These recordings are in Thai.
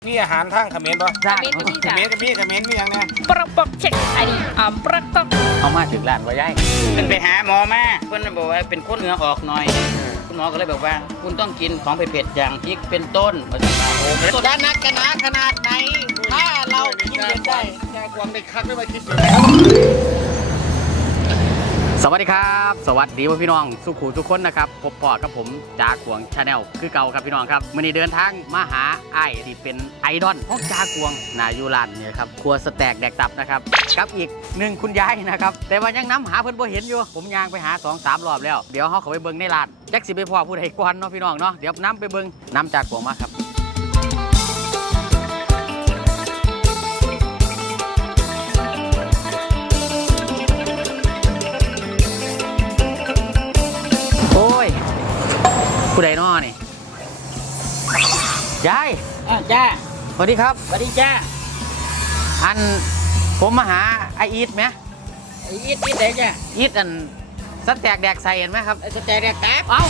มีอาหารทางเขมรป่ะจ้าเขมรก็มีเขมรมีอย่างเนี้ยประปอกเช็คไอดีประกอบเอามาถึงร้านว่าย่ายเป็นไปหาหมอมาเพื่อนบอกว่าเป็นคนเหนือออกหน่อยคุณหมอก็เลยบอกว่าคุณต้องกินของเผ็ดๆอย่างพริกเป็นต้นจะนักกันนะขนาดไหนถ้าเรากินเผ็ดได้ยากวางในคักไม่มาคิดเลยสวัสดีครับสวัสดีพี่น้องสุขุทุกคนนะครับพบปอดกับผมจาขวงชาแนลคือเก่าครับพี่น้องครับวันนี้เดินทางมาหาไอ้ที่เป็นไอดอลของจาขวงนายูรันเนี่ยครับครัวสแต็กแดกตับนะครับกับอีกหนึ่งคุณยายนะครับแต่ว่ายังน้ำหาเพิ่นบ่เห็นอยู่ผมย่างไปหา 2-3 รอบแล้วเดี๋ยวเขาเข้าไปเบิ่งในร้านแจ็คสิไปพ่อผู้ใดก่อนเนาะพี่น้องเนาะเดี๋ยวน้ำไปเบิ่งน้ำจาขวงมาครับผู้ใดน้อนี่ยายจ้าสวัสดีครับสวัสดีจ้าอันผมมาหาไออีทไหมอีทไหนจ้าอีทอันสแต็กแดกใส่เห็นไหมครับสแต็กแดกตับเอ้า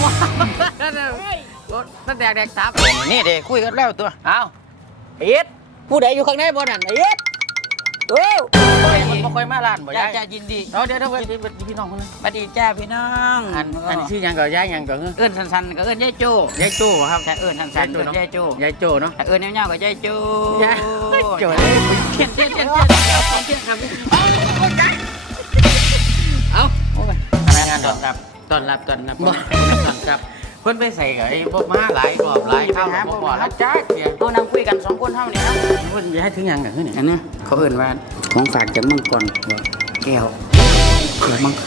สแต็กแดกตับนี่เด็กคุยกันแล้วตัวเอ้าอีทผู้ใดอยู่ข้างในบ่นั่นอีทโอ้ยมันบ่ค่อยมาร้านบ่ยายจ้ายินดีเดี๋ยวพี่น้องคนนึงสวัสดีจ้าพี่น้องอันชื่อยังก็ยายยังก็เอิ้นสันๆก็เอิ้นยายโจ้ยายโจ้ครับแต่เอิ้นสันๆเอิ้นยายโจ้ยายโจ้เนาะแต่เอิ้นยาวๆก็ยายโจ้ยายโจ้เทียนครับเอาโอ้ยพนักงานต้อนรับครับเพิ่นไปใส่กับไอ้พวกม้าหลายรอบหลายเท่าพวกบ่แล้วจ้าเสียเอานั่งคุยกัน2คนเท่านี้นะเพิ่นย้ายถึงยังกันคือนี่อันนี้เขาเอิ้นว่าของฝากจากมังกรแก้วมัง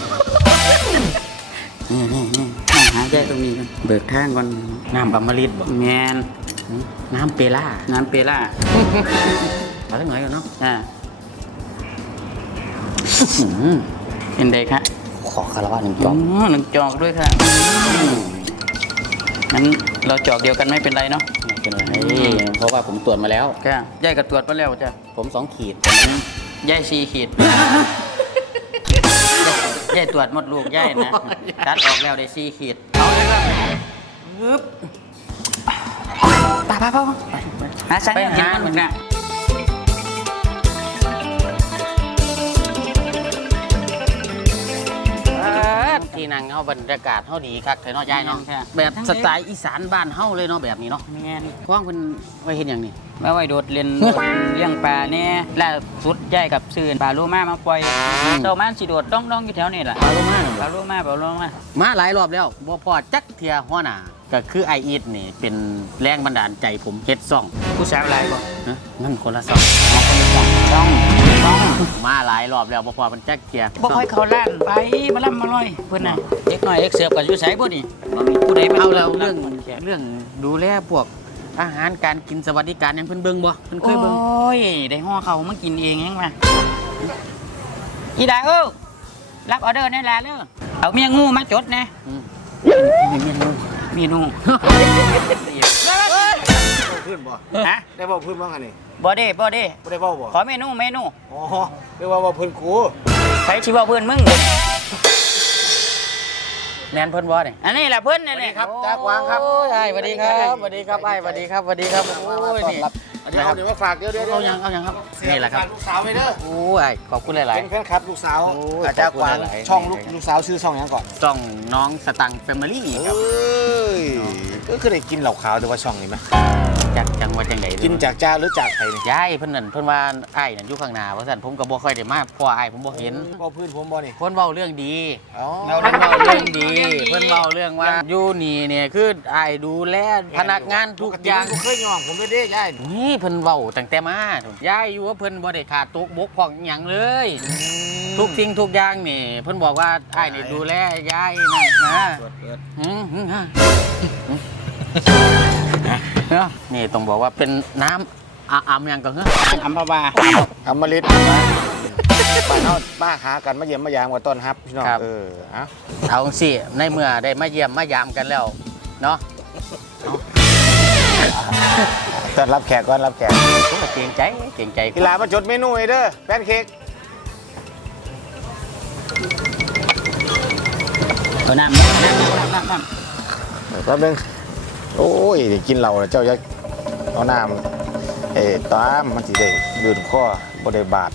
นี่มาหาแก้ตรงนี้กันเบิกทางก่อนน้ำอมฤตบ่แมนน้ำเปล่ามาสักหน่อยก่อนเนาะเป็นไงครับขอคารวะ1 จอก 1 จอกด้วยค่ะงั้นเราจอกเดียวกันไม่เป็นไรเนาะไม่เป็นไรเพราะว่าผมตรวจมาแล้วค่ะย่ายก็ตรวจมาแล้วจ้ะผม2 ขีดย่าย4 ขีดย่ายตรวจหมดลูกย่ายนะตัดออกแล้วได้4 ขีดเอาเลยครับปึ๊บไปหาสังกินมันเหมือนกันที่นั่งเฮาบรรยากาศเฮาดีคักเถอะเนาะยายเนาะแบบสไตล์อีสานบ้านเฮาเลยเนาะแบบนี้เนาะแม่นว่างเพิ่นไว้เฮ็ดหยังนี่ไว้โดดเรียนเลี้ยงปลาแน่ล่าสุดย่ายกับซื่นปลาโลมาปล่อยเจ้ามันสิโดดต้องอยู่แถวนี้แหละปลาโลมามาหลายรอบแล้วบ่พอจักเที่ยหัวหน้าก็คือไออีทนี่เป็นแรงบันดาลใจผมเฮ็ดซ่องผู้ชายอะไรบ่นะนั่นคนละซ่องต้องมาหลายรอบแล้วบ่พอมันจักเที่ยบ่ค่อยเข้าร้านไปมาล่ำมาลอยเพิ่นน่ะเด็กน้อยเด็กเสิร์ฟก็อยู่ไสบ่นี่บ่มีผู้ใดเอาแล้วเรื่องดูแลพวกอาหารการกินสวัสดิการยังเพิ่นเบิ่งบ่เพิ่นเคยเบิ่งโอ้ยได้ห่อเขามากินเองยังมาอีดารับออเดอร์แน่ล่ะเด้อเอาเมียงูมาจดแน่เมนูพื้นบ่ฮะได้บ่พื้นบ้างอันนี้บ่ได้บ่ได้บ่ขอเมนูอ๋อเรียกว่าพื้นกูใช้ชีวะเพื่อนมึงแนนเพิ่นบ่นี่อันนี้แหละเพื่อนนี่ครับจากวางครับใช่สวัสดีครับสวัสดีครับไอ้สวัสดีครับโอ้ยนี่เดี๋ยวมาฝากเดี๋ยวเอายังครับนี่แหละครับลูกสาวไปเด้อโอ้ยขอบคุณหลายๆเป็นแฟนคลับลูกสาวจากวางช่องลูกสาวชื่อช่องยังก่อนช่องน้องสตังค์แฟมิลี่ครับก็คือได้กินเหล่าขาวแต่ว่าช่องนี้มั้ยจังว่าจังได๋กินจากจ้าหรือจากใครนี่ยายเพิ่นนั่นเพิ่นว่าไอ้นั่นอยู่ข้างหน้าว่าซั่นผมก็บ่ค่อยได้มาเพราะไอ้ผมบ่เห็นบ่พื้นผมบ่นี่เพิ่นเว้าเรื่องดีเราเรื่องดีเพิ่นเว้าเรื่องว่าอยู่นี่เนี่ยคือไอ้ดูแลพนักงานทุกอย่างเคยย่องผมเด้ยายนี่เพิ่นเว้าตั้งแต่มายายอยู่ว่าเพิ่นบ่ได้ขาดตกบกพร่องหยังเลยทุกสิ่งทุกอย่างนี่เพิ่นบอกว่าไอ้นี่ดูแลยายนะนี่ต้องบอกว่าเป็นน้ำอัมยังก็อัมพบาอมฤตป้าเฮาป้าหากันมาเยี่ยมมายามกันต้อนรับพี่น้องเอาสิในเมื่อได้มาเยี่ยมมายามกันแล้วเนาะต้อนรับแขกก่อนรับแขกเก่งใจกีฬามาจดเมนูเด้อแพนเค้กน้ำแป๊บนึงโอ้ยกินเหล้าเจ้าจะเอาน้ตามมันสิได้ดื่มข้อบ่ได้บาด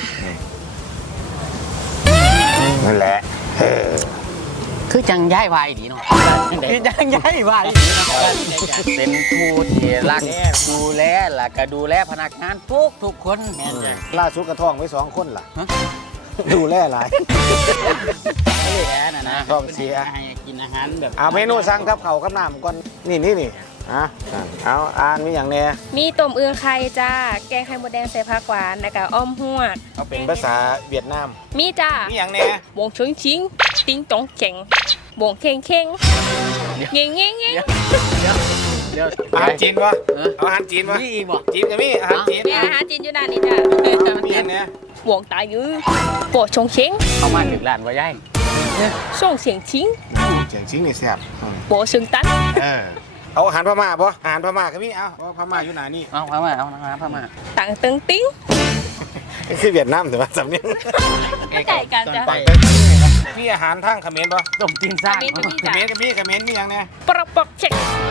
นั่นแหละคือจังย้ายวายดีเนาะคือจังย้ายวายเป็นผู้ที่รักดูแลและก็ดูแลพนักงานทุกคนแม่นจ้ะล่าสุดกระท้องไว้2 คนล่ะดูแลหลายแย่นะท้องเสียให้กินอาหารแบบเอาเมนูสั่งกับข้าวกับน้ำก่อนนี่เอาอ่านมีอย่างแน่มีต้มอึ่งไข่จ้า แกงไข่มดแดงใส่ผักหวานแล้วก็อ้อมหวดเอาเป็นภาษาเวียดนามมีจ้ามีอย่างแน่บวงชิงชิงติ้งตองเจ๋งบวงเข่งเข่งเงี้ยเงี้ยเงี้ยเดี๋ยวอาหารจีนวะเอาอาหารจีนวะนี่อีกบ่จีนกับมีอาหารจีนมีอาหารจีนอยู่ด้านนี้จ้ามีอย่างแน่บวงตายื้อปวดชงเชงเข้ามาถึงร้านว่าย้ายส่งเสียงชิงเจียงชิงนี่แซ่บปวดซึงตันเอาอาหารพม่าป่ะอาหารพม่าก็มีเอาพม่าอยู่ไหนนี่เอาพม่าเอาพม่าต่างตึงติ้งนี่คือเวียดนามถือว่าสำเนียงไม่ไก่กันจ้ามีอาหารทางเขมรป่ะต้มจีนซ่าเขมรก็มีเขมรก็มีเขมรมีอย่างแน่ปรกปอกเช็ค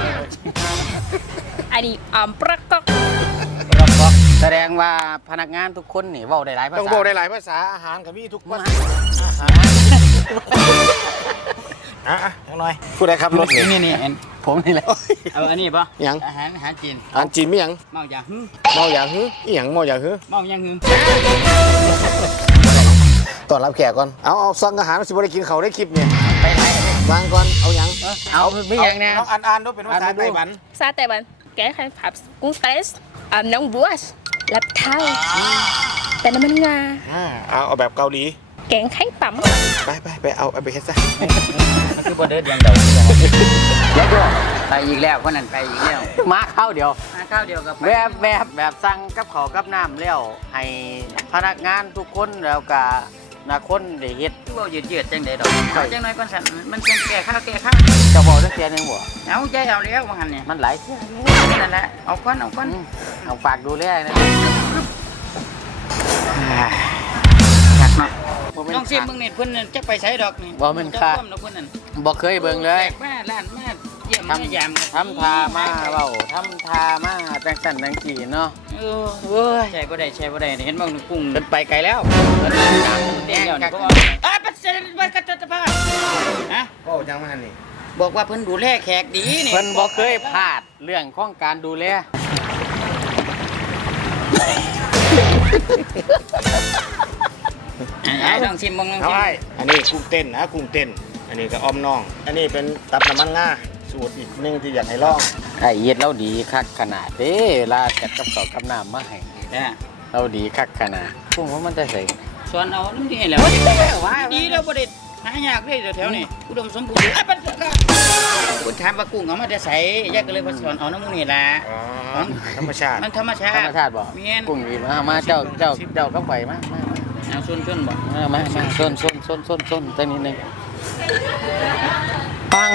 อันนี้ปรกปอกแสดงว่าพนักงานทุกคนนี่เว้าได้หลายภาษาต้องบอกได้หลายภาษาอาหารก็มีทุกภาษายังน้อยพูดได้ครับรถนี่ผมนี่แหละเอาอันนี้ป่ะยังอาหารจีนอาหารจีนมีอย่างเมาอย่างฮึเมาอย่างฮึอีหยังเมาอย่างฮึเมาอย่างฮึตอนรับแขกก่อนเอาสั่งอาหารสิบ่ได้กินเขาได้คลิปเนี่ยไปไหนวางก่อนเอาหยังเอาไม่ยังเนี่ยน้องอ่านด้วยเป็นภาษาไต้หวันซาแต่บันแกงไข่ผับกุ้งเตสน้องบัวลับเท้าแต่น้ำมันงาเอาแบบเกาหลีแกงไข่ปั๊มไปเอาไปเฮ็ดซะมันคือบ่เดินอย่างเดียวแล้วก็ไปอีกแล้วคนนั้นไปอีกแล้วมาเข้าเดียวมาข้าวเดียวกับแบบสั่งกับเขาวกับน้ำแล้วให้พนักงานทุกคนแล้วก็นาคนได้เฮ็ดคือว่ายืดจังได๋ดอกเอาจังน้อยก่อนสั่นมันจังแก่ข้าวจะบอกสักเทียนึงบ่เอาใจเอาแล้วว่าหั่นเนี่ยมันหลายเที่ยนั่นแหละเอาก่อนเอาฝากดูแลนะคักเนาะน้องซิมมึงนี่เพิ่นจักไปใช้ดอกนี่จักความดอกเพิ่นนั่นบ่เคยเบิ่งเลยมาร้านมาเยี่ยมมายามทำทามาเว้าทำทามาจังสั่นจังสี่เนาะเว้ยใช่บ่ได้เห็นบ่กุ้งเพิ่นไปไกลแล้วแดงแล้วนี่ก็ปัสสาวะกัตตะพาฮะโอ้ยังมานี่บอกว่าเพิ่นดูแลแขกดีนี่เพิ่นบ่เคยพลาดเรื่องของการดูแลน้องซิมมึงน้องเอาซิมไอ้อันนี้กุ้งเต้นนะกุ้งเต้นอันนี้ก็อ้อมน่องอันนี้เป็นตับน้ำมันงาสูตรอีกนึงที่อยากให้ลองไอ้เฮ็ดเราดีคักขนาดเด้ลาจัดกับข้าวกับน้ำมาให้จ้ะเราดีคักขนาดพวกมันจะใส่สอนเอาน้ำดีแล้วดีแล้วบ่ได้หายากเลยแถวๆนี้อุดมสมบูรณ์ปัสสาวะคุณถามว่ากุ้งเอามาได้ใส่ยายก็เลยมาสอนเอาน้ำมูนี่ล่ะธรรมชาติมันธรรมชาธรติรมชาติบ่แม่นกุ้งดีมาเจ้าก็ไปมาเอาส่วนบ่มาส้นตัวนี้นึงปัง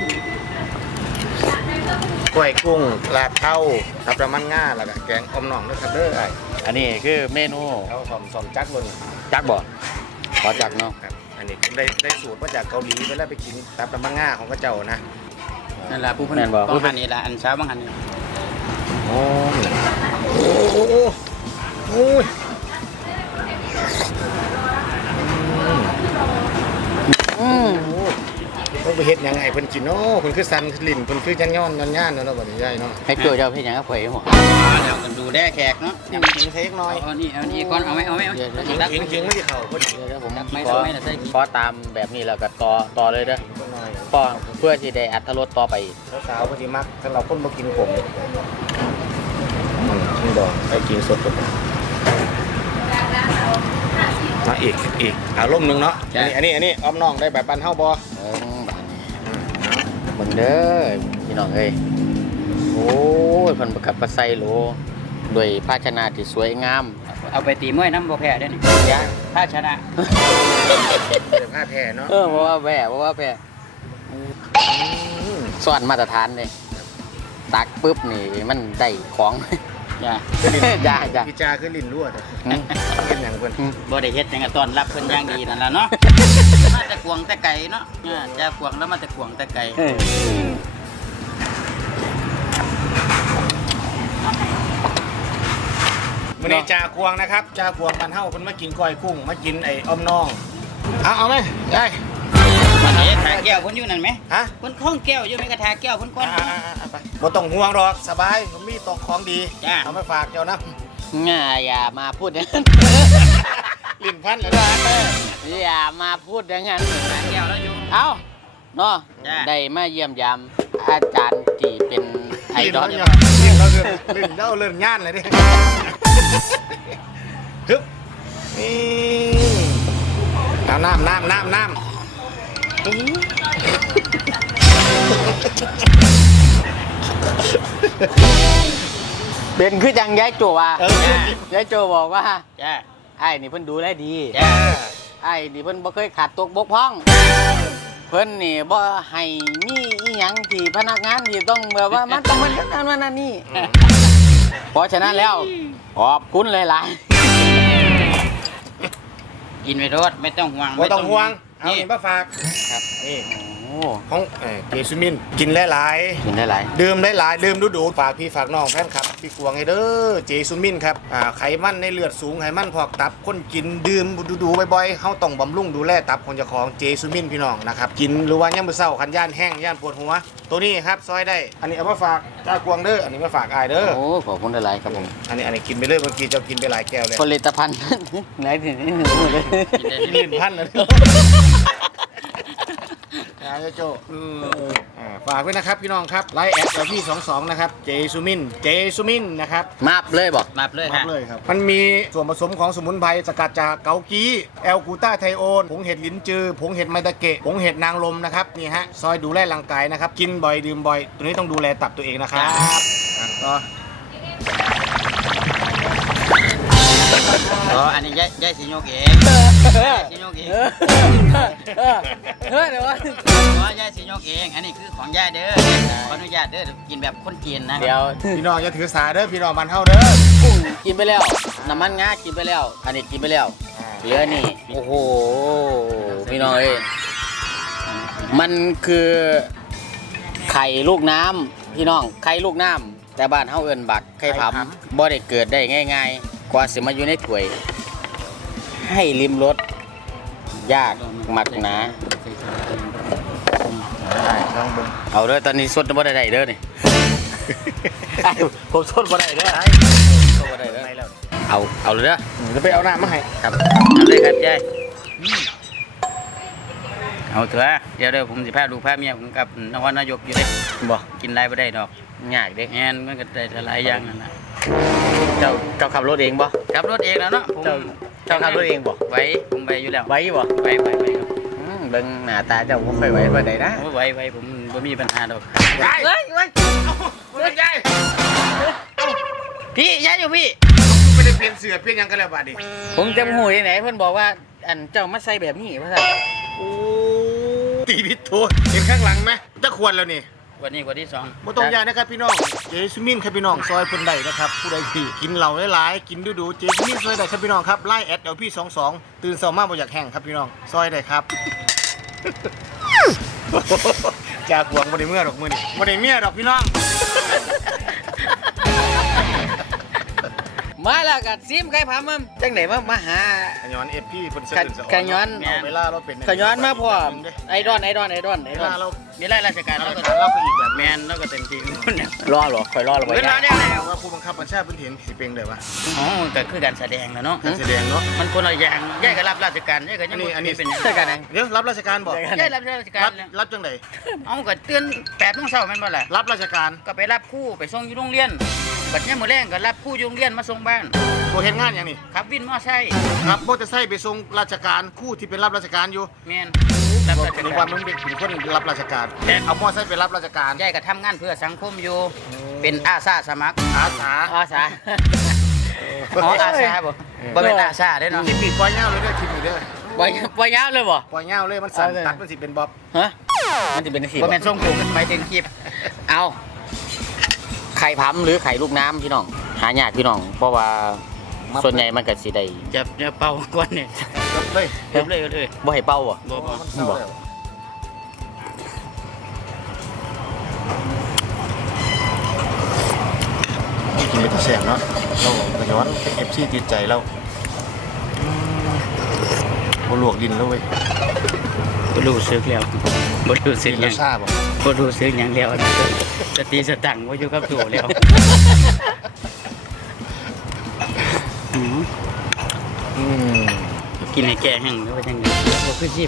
กล้วยกุ้งลาบเท่าตับน้ำมันงาแล้วก็แกงอ้อมน่องด้วยครับเด้อไอ้อันนี้คือเมนูเอาสอมจักรบนจักบ่ขอจักเนาะครับอันนี้ได้สูตรมาจากเกาหลีเวลาไปกินตับน้ำมันงาของกระเจ้านะนั่นล่ะผู้เพิ่นบางหันนี่ล่ะอันเช้าบางหันนี่โอ้โหต้องไปเฮ็ดยังไงเพิ่นกินเนาะเพิ่นคือสันลิ้นเพิ่นคือยันย้อนย่านเนาะบัดนี้ยายเนาะให้ตัวเจ้าเฮ็ดหยังกับข่อยหัวแล้วกันดูแลแขกเนาะกินเทคหน่อยเอานี่ก่อนเอาไหมจริงไม่ได้เข่าพอดีเดี๋ยวผมไม่ขอไม่น่ะใส่กี่ขอตามแบบนี้แล้วก็ต่อเลยเด้อหน่อยเพื่อที่ได้อรรถรสต่อไปอีกสาวๆพอดีมักสำหรับคนบ่กินผมกินดองไปกินสดกับมาอีกอารมณ์หนึงเนาะอันนี้อ้อมน้องได้แบบปันเฮาบ่เบิ่งเด้อพี่น้องเอ้ยโอ้ยเพิ่นประกับประไซโลด้วยภาชนะที่สวยงามเอาไปตีมวยน้ำบ่แพ้ได้นี่ยาถ้าชนะเดี๋ยวผ้าแท้เนาะเพราะว่าแพ้ซ่อนมาตรฐานเลยตักปุ๊บนี่มันได้ของจ้ะจ้าพี่จาคือลิ้นรั่วแต่เป็นอย่างเพิ่นบ่ได้เฮ็ดหยังก็ต้อนรับเพิ่นอย่างดีนั่นล่ะเนาะมาแต่กวงแต่ไก่เนาะจะกวงแล้วมาแต่กวงแต่ไก่วันนี้จ่ากวงนะครับจ่ากวงมันเฮ้าเพิ่นมากินก้อยกุ้งมากินไอ้อ้อมน้องเอาไหมได้วันนี้ทาแก้วเพิ่นอยู่นั่นไหมฮะเพิ่นคล้องแก้วอยู่ไหมกระทาแก้วเพิ่นก้อนไปบ่ต้องห่วงหรอกสบายผมมีตองของดีจ้าเอามาฝากเจ้านะอย่ามาพูดอย่างนั้นลิ้นพันแล้วนะอย่ามาพูดอย่างนั้นทาแก้วแล้วอยู่เอ้าเนาะจ้ะได้มาเยี่ยมยามอาจารย์ที่เป็นไอดอลลิ้นเราเลื่อนย่านเลยดิฮึบนี่เอาน้ำเป็นคือจังยายโจว่าเออยายโจบอกว่าจ้าไอ้นี่เพิ่นดูแลดีจ้าไอ้นี่เพิ่นบ่เคยขาดตกบกพร่อง เพิ่นนี่บ่ให้มีอีหยังที่พนักงานที่ต้องแบบว่ามันต้องมันนั่นมันนั่นนี่ เพราะฉะนั้นแล้วขอบคุณหลายกินไปรถไม่ต้องห่วงบ่ต้องห่วงเอานี่นี่มาฝากครับนี่ๆโอ้ของเจสุมินกินหลายกินได้หลายๆดื่มหลายๆดื่มดูๆฝากพี่ฝากน้องแฟนครับพี่กวงไงเด้อเจสุมินครับไขมันในเลือดสูงไขมันพอกตับคนกินดื่มดูๆบ่อยๆเฮาต้องบำรุงดูแลตับของเจ้าของเจสุมินพี่น้องนะครับกินหรือว่ายามมื้อเช้าคันย่านแห้งย่านปวดหัวตัวนี้ครับซอยได้อันนี้เอามาฝากจ้ากวงเด้ออันนี้มาฝากอายเด้อโอ้ขอบคุณหลายๆครับผมอันนี้กินไปเลยเมื่อกี้เจ้ากินไปหลายแก้วเลยผลิตภัณฑ์ ไหนถึงนี่หนึ่งเลยลิ้นพันเลยเจ้าโจฝากไว้นะครับพี่น้องครับไลน์แอดเราที่22นะครับเจสุมินนะครับมาบเลยบอกมาเลยมากฮะเลยครับมันมีส่วนผสมของสมุนไพรสกัดจากเกากี้แอลกูต้าไทโอนผงเห็ดลิ้นจือผงเห็ดไมตะเกะผงเห็ดนางลมนะครับนี่ฮะซอยดูแลร่างกายนะครับกินบ่อยดื่มบ่อยตัวนี้ต้องดูแลตับตัวเองนะครับต่ออ๋ออันนี้ย่ายสิยกเองย่ายสิยกเองเดี๋ยวว่าอ๋อย่ายสิยกเองอันนี้คือของย่าเด้อขออนุญาตเด้อกินแบบคนจีนนะเดี๋ยวพี่น้องอย่าถือสาเด้อพี่น้องมันเท่าเด้อกุ้งกินไปแล้วน้ำมันงากินไปแล้ว อันนี้กินไปแล้วเหลือนี่โอ้โหพี่น้องเอ้ยมันคือไข่ลูกน้ำพี่น้องไข่ลูกน้ำแต่บ้านเฮาเอิ้นบักไข่ผำบ่ได้เกิดได้ง่ายๆกว่าสิมาอยู่ในถ้วย ให้ลิ้มรสยากมักหนาลองเบิ่งเอาเด้อตอนนี้สดบ่ได้เด้อนี่ ผมสดบ่ได้เด้อสดบ่ได้เด้อเอาเลยเด้อจะไปเอาน้ำมาให้ครับเอาเลยครับย่ายเอาเถอะเดี๋ยวผมสิพาดูพาเมียผมกับนครนายกอยู่เลยบ่กินไรไม่ได้ดอกยากเด้แอนมันก็ได้หลายอย่างนั่นแหละเจ้าขับรถเองบ่ขับรถเองแล้วเนาะผมเจ้าขับรถเองบ่ไว้ผมไปอยู่แล้วไหว้บ่ไว้ครับเบิ่งหน้าตาเจ้าบ่ค่อยไหวปานใดนะโอ้ไว้ผมบ่มีปัญหาดอกได้เฮ้ยได้พี่ย้ายอยู่พี่ไม่ได้เปลี่ยนเสือเปลี่ยนยังกันแล้วบาดดิผมจำหูที่ไหนเพิ่นบอกว่าอันเจ้ามาใส่แบบนี้ว่าซั่นโอ้ตีพิษโทษเห็นข้างหลังไหมจะควรแล้วนี่วันนี้วันที่สองบ่ต้องยากนะครับพี่น้องเจสุมินครับพี่น้องซอยเพิ่นได้นะครับผู้ใดที่กินเหล้าหลายๆกินดูๆเจสุมินซอยได้ครับพี่น้องครับไล่แอดเอาพี่22ตื่นเช้ามาบ่อยากแห้งครับพี่น้องซอยได้ครับ จากหวงบ่ได้เมื่อดอกมื้อนี้บ่ได้เมียดอกพี่น้องมาแล้วก็ซิมไก่ผำมึงจังได๋มาหาขย้อนเอฟพี่เพิ่นสะอื้นสะอ่อนขย้อนเอาเวลาเราเป็นขย้อนมาพร้อมไอดอลเวลาเรามีรายราชการเราเราก็ก็เราก็อีกแบบแมนเราก็เต็มที่เนี่ยรอเหรอคอยรอแล้วบ่เวลาได้เนี่ยว่าผู้บังคับบัญชาเพิ่นเห็นสิเป็นได้ว่าอ๋อก็คือการแสดงแล้วเนาะการแสดงเนาะมันคนละอย่างย่ายก็รับราชการย่ายก็ยังอันนี้เป็นอย่างใช่กันนะเดี๋ยวรับราชการบ่ย่ายรับราชการแล้วรับจังได๋เอาก็เตือน8:00 นแม่นบ่ล่ะรับราชการก็ไปรับครู่ไปส่งอยู่โรงเรียนบัดนี้มื้อแรงก็รับครู่อยู่โรงเรียนมาส่งบ้านตัวเฮ็ดงานหยังนี่ขับวินมอไซค์ครับมอเตอร์ไซค์ไปส่งราชการคู่ที่เป็นรับราชการอยู่แม่นรับราชในกาวัรนมันเป็นคนรับราชการแต่เอามอเตอร์ไซค์ไปรับราชการย่ายก็ทำงานเพื่อสังคมอยู่ เป็นอาสาสมัครอาสาอาสาอ๋ออาสาบ่บ่เป็นอาสาเด้เนาะคลิปนี้ปล่อยยาวเลยเด้อคลิปนี้เด้อบ่ยาวเลยบ่ปล่อยยาวเลยมันสั่นตัดมันสิเป็นบ๊อบฮะมันจะเป็นจังซี่บ่แม่นส่งผมหมายถึงคลิปเอาไข่ผำหรือไข่ลูกน้ำพี่น้องหายากพี่น้อง เพราะว่าส่วนใหญ่มันก็สิได้จะเป่าก่อนเนี่ยเลยเริ่มเลยเลยบ่ให้เป่าบ่บ่บ่มันเศร้าแล้วอกินเป็นแสบเนาะเราก็ย้อนเป็น FC ติดใจเราบ่ลวกดินแล้วเว้ยบ่รู้สึกแล้วบ่รู้สึกกินหแล้ยัวงทราบบ่บ่รู้สึกหยังแล้วนะสติสตังค์บ่อยู่กับตัวแล้วอืมอืมกินให้แก่แห้งหรือว่าจังได๋บ่คือชิม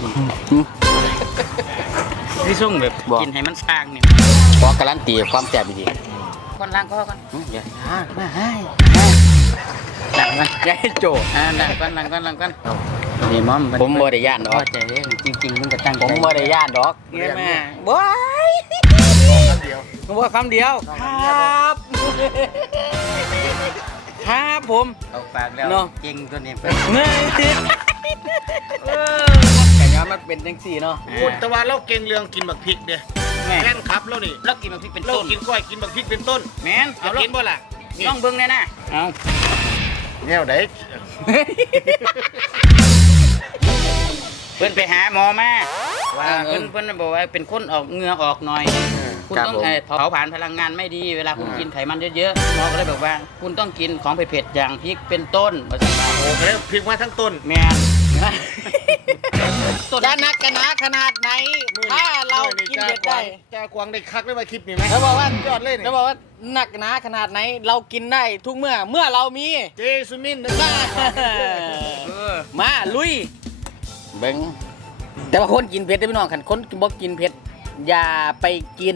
คือส่งแบบกินให้มันสร้างนี่ขอการันตีความแซ่บดีก่อนล้างคอก่อนๆอย่ามาให้ล้างก่อนอย่าให้โจล้างก่อนนี่มอมผมบ่ได้ย่านดพออก ใจเด้จริงๆมันก็ตั้งใจผมบ่ได้ย่านดอกเงี้ยแม่บ่เดียวผมว่าคำเดียวครับ ครับผมเอาปากแล้วเนาะเก่งตัวนี้ไปเงยแต่ย้อนมันเป็นจังซี่เนาะพูดแต่ว่าเราเก่งเรื่องกินบักพริกเด้แม่แฟนคลับเรานี่แล้วกินมันพริกเป็นเราต้นกินก้อยกินบักพริกเป็นต้นแม่นเอาเอากินบ่ล่ะนี่น้องเบิ่งแน่น่ะเอาแนวไหนเพิ่นไปหาหมอมาว่าเพิ่นบอกว่าเป็นคนออกเหงื่อออกหน่อย คุณต้องเผาผลาญพลังงานไม่ดีเวลาคุณกินไขมันเยอะๆหมอก็เลยบอกว่า คุณต้องกินของเผ็ดๆอย่างพริกเป็นต้นว่าซั่นว่าโอ้โหพริกมาทั้งต้นแม่นต้นจะนักกันนะขนาดไหน ถ้าเรากินเผ็ดได้จ้ากวางได้คักได้มาคลิปนี่ไหมแล้วบอกว่ายอดเลยนี่แล้วบอกว่าหนักหนาขนาดไหนเรากินได้ทุกเมื่อเรามีเจสุมินนะมาลุยเบิ้งแต่ว่าคนกินเผ็ดได้พี่น้องขันคนบ่กินเผ็ดอย่าไปกิน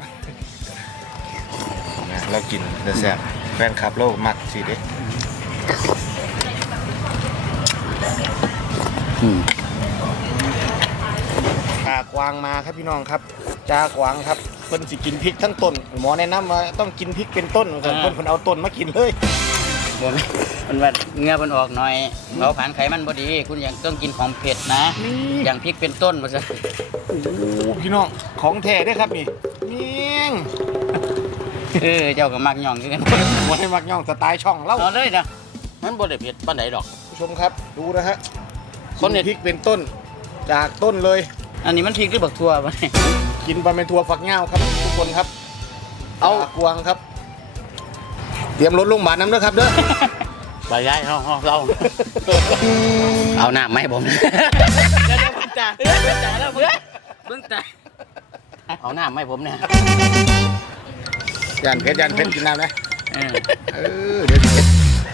เรากินเดอะแซ่บแฟนคลับเรามักสิเด้จากวางมาครับพี่น้องครับจากวางครับเพิ่นสิกินพริกทั้งต้นหมอแนะนำว่าต้องกินพริกเป็นต้นเพิ่นเอาต้นมากินเลยบ่แม่นมันว่าเหงื่อมันออกหน่อยเผาผลาญไขมันบ่ดี คุณยังต้องกินของเผ็ดนะ อย่างพริกเป็นต้นว่าซั่นโอ้พี่น้องของแท้เด้อครับนี่เมี่ยงเจ้าก็มักย่องคือกันบ่ให้มักย่องสไตล์ช่องเราเอาเลยนะมันบ่ได้เผ็ดปานใดดอกผู้ชมครับดูนะฮะคนเนี่ยพริกเป็นต้นจากต้นเลยอันนี้มันพริกหรือบักทั่ววะเนี่ยกินไปเป็นทัวฝักเหง้าครับทุกคนครับเอากวางครับ เตรียมรถโรงพยาบาลน้ำเด้อครับเด้อไปย้ายเราเอาหน้าไหมาให้ผมเดี๋ยวเบิ่งตาแล้วเบิ่งตาเอาหน้าไหมาให้ผมเนี่ยยันเพชรกินน้ำนะเออเดี๋ยวเพชร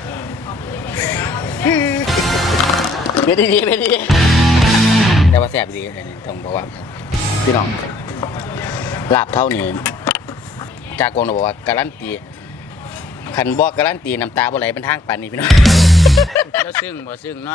เป็นดีแต่ว่าแซ่บดีอันนี้ต้องบอกว่าพี่น้องลาบเท่านี้จากกงเราบอกว่าการันตีขันบอกการันตีน้ำตาบ่ไหลเป็นทางปานนี้พี่น้องแล้วซึ่งบ่ซึ่งเนาะ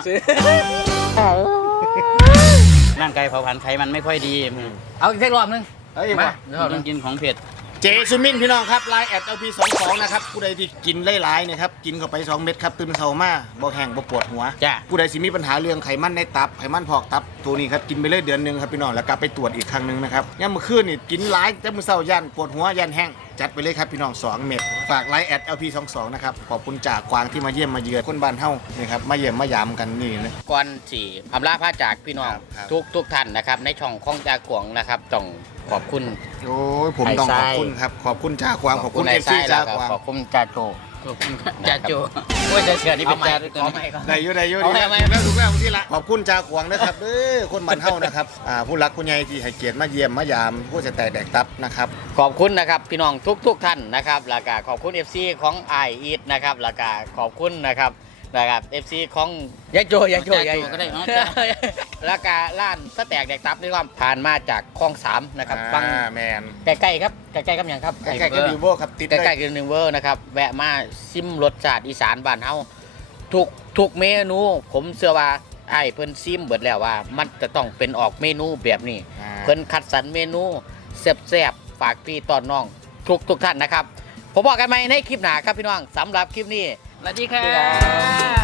ร่างกายเผาผลาญไขมันไม่ค่อยดีเอาอีกสักรอบนึงเฮ้ยมามาต้องกินของเผ็ดเจสุมินพี่น้องครับไลน์@LP22 นะครับผู้ใดที่กินหลายๆนะครับกินเข้าไป2เม็ดครับตื่นเช้ามาบ่แห้งบ่ปวดหัวจ้ะผู้ใดสิมีปัญหาเรื่องไขมันในตับไขมันพอกตับตัวนี้ครับกินไปเลยเดือนหนึงครับพี่น้องแล้วกลับไปตรวจอีกครั้งหนึงนะครับย่ามมื้อคืนนี่กินหลายแต่มื้อเช้ายันปวดหัวยันแห้งจัดไปเลยครับพี่น้อง2เม็ดฝากไลน์@LP22 นะครับขอบคุณจากกวางที่มาเยี่ยมมาเยือนคนบ้านเฮานี่ครับมาเยี่ยมมายามกันนี่นะก่อนสี่อำลาพระจากพี่น้องครับทุกท่านนะครับในช่องของจากวงนะครับต้องขอบคุณโอ้ยผมต้องขอบคุณครับขอบคุณจ้ากวางขอบคุณไอ้เอฟไส้ซีแล้จ้าวก็กวางขอบคุณจ่าโจขอบคุณครับจ่าโจโอ้ยจะเสือนี่เป็นจ่าด้วยกันได้อยู่เอาดีไหมแล้วถูกแล้วที่ละขอบคุณจ้ากวางนะครับเด้อคนบ้านเฮานะครับผู้รักผู้ใหญ่ที่ให้เกียรติมาเยี่ยมมายามผู้จะแตกแดกตับนะครับขอบคุณนะครับพี่น้องทุกท่านนะครับแล้วก็ขอบคุณ FC ของไออีทนะครับแล้วก็ขอบคุณนะครับFC ของยายโจก็ได้เนาะจ้ะแล้วก็ร้านสแต็กแดกตับด้วยความผ่านมาจากคลอง3นะครับฟังแมนใกล้ๆครับใกล้ๆครับอย่างครับใกล้ๆก็ดิวโบครับติดใกล้ๆกับนิวเวอร์นะครับแวะมาซิมรสชาติอีสานบ้านเฮาทุกเมนูผมเชื่อว่าไอ้เพิ่นซิมเบิดแล้วว่า มันจะต้องเป็นออกเมนูแบบนี้ เพิ่นคัดสรรเมนูแซ่บๆฝากพี่ตอนน้องทุกท่านนะครับผมบอกกันไหมในคลิปหน้าครับพี่น้องสำหรับคลิปนี้สวัสดีครับ